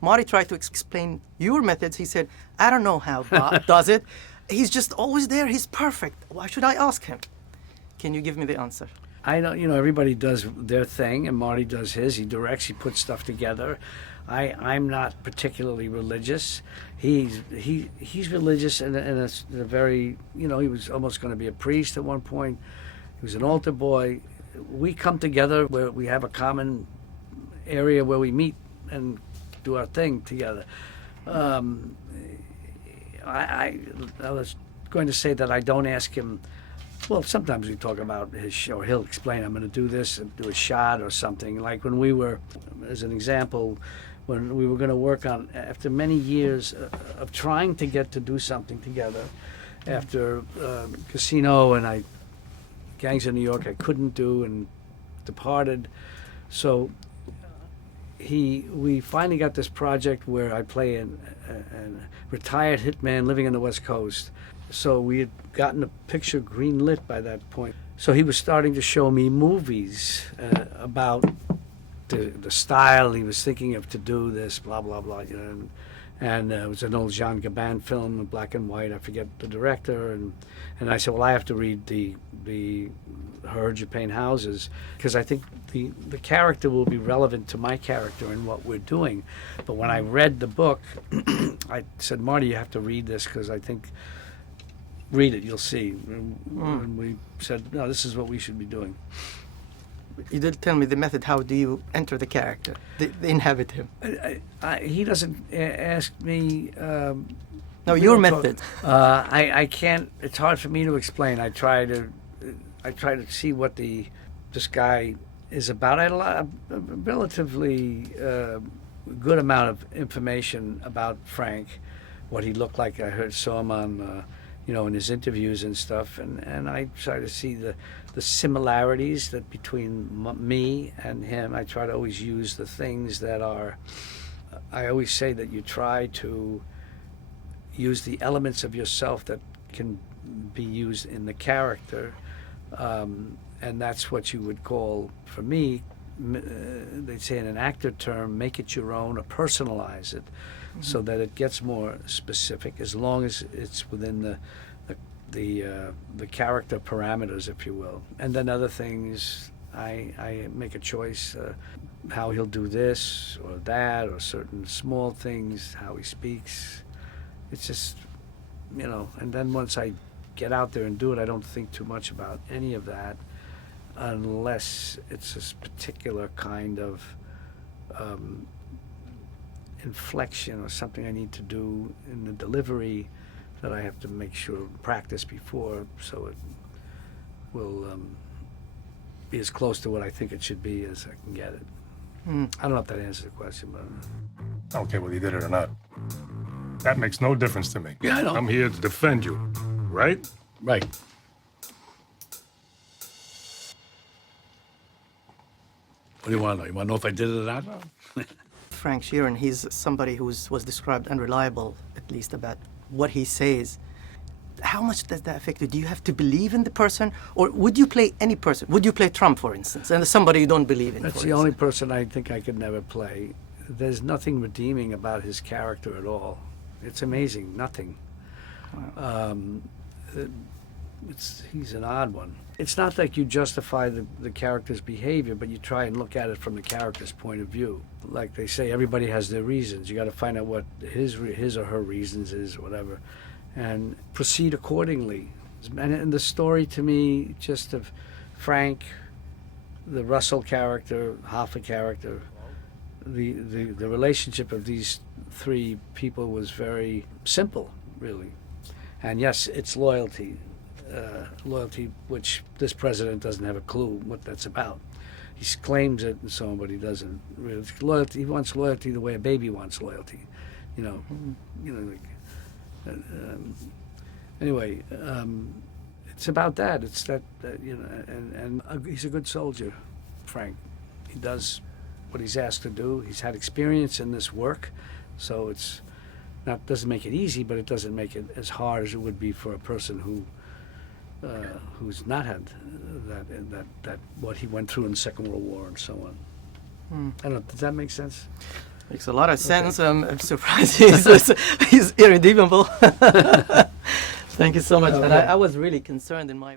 Marty tried to explain your methods. He said, I don't know how Bob does it. He's just always there. He's perfect. Why should I ask him? Can you give me the answer? I don't, everybody does their thing, and Marty does his. He directs, he puts stuff together. I'm not particularly religious. He's religious in a very, he was almost going to be a priest at one point. He was an altar boy. We come together where we have a common area where we meet and do our thing together. I was going to say that I don't ask him. Well, sometimes we talk about his show. He'll explain, I'm going to do this and do a shot or something. Like when we were, as an example, when we were going to work on, after many years of trying to get to do something together, after Casino and Gangs of New York I couldn't do and Departed. So we finally got this project where I play a retired hitman living on the West Coast. So we had gotten the picture green-lit by that point. So he was starting to show me movies about the style he was thinking of to do this, blah, blah, blah. And it was an old Jean Gabin film in black and white. I forget the director. And I said, well, I have to read the Heard You Paint Houses, because I think the character will be relevant to my character and what we're doing. But when I read the book, I said, Marty, you have to read this, because I think, read it, you'll see. And we said, no, this is what we should be doing. You did tell me the method. How do you enter the character, inhabit him? He doesn't ask me. No, your method. I can't. It's hard for me to explain. I try to see what this guy is about. I had a relatively good amount of information about Frank, what he looked like. I saw him on, in his interviews and stuff, and I try to see the similarities that between me and him. I try to always use the things that are. I always say that you try to use the elements of yourself that can be used in the character. And that's what you would call, for me, they'd say in an actor term, make it your own or personalize it, so that it gets more specific, as long as it's within the character parameters, if you will. And then other things, I make a choice, how he'll do this or that, or certain small things, how he speaks. It's just, and then once I get out there and do it, I don't think too much about any of that, unless it's a particular kind of inflection or something I need to do in the delivery that I have to make sure practice before, so it will be as close to what I think it should be as I can get it. I don't know if that answers the question, but I don't care whether you did it or not. That makes no difference to me. Yeah, I know. I'm here to defend you, right? Right. What do you want to know? You want to know if I did it or not? Frank Sheeran, he's somebody who was described unreliable, at least about what he says. How much does that affect you? Do you have to believe in the person? Or would you play any person? Would you play Trump, for instance, and somebody you don't believe in? That's the only person I think I could never play. There's nothing redeeming about his character at all. It's amazing, nothing. Wow. He's an odd one. It's not like you justify the character's behavior, but you try and look at it from the character's point of view. Like they say, everybody has their reasons. You got to find out what his or her reasons is, or whatever, and proceed accordingly. And the story to me, just of Frank, the Russell character, Hoffa character, the relationship of these three people was very simple, really. And yes, it's loyalty. Loyalty, which this president doesn't have a clue what that's about. He claims it and so on, but he doesn't really. Loyalty, he wants loyalty the way a baby wants loyalty, anyway, it's about that. It's that, and he's a good soldier, Frank. He does what he's asked to do. He's had experience in this work, so it's doesn't make it easy, but it doesn't make it as hard as it would be for a person who's not had that what he went through in the Second World War and so on. I don't know. Does that make sense? Makes a lot of sense. I'm surprised he's irredeemable. Thank you so much. And I was really concerned in my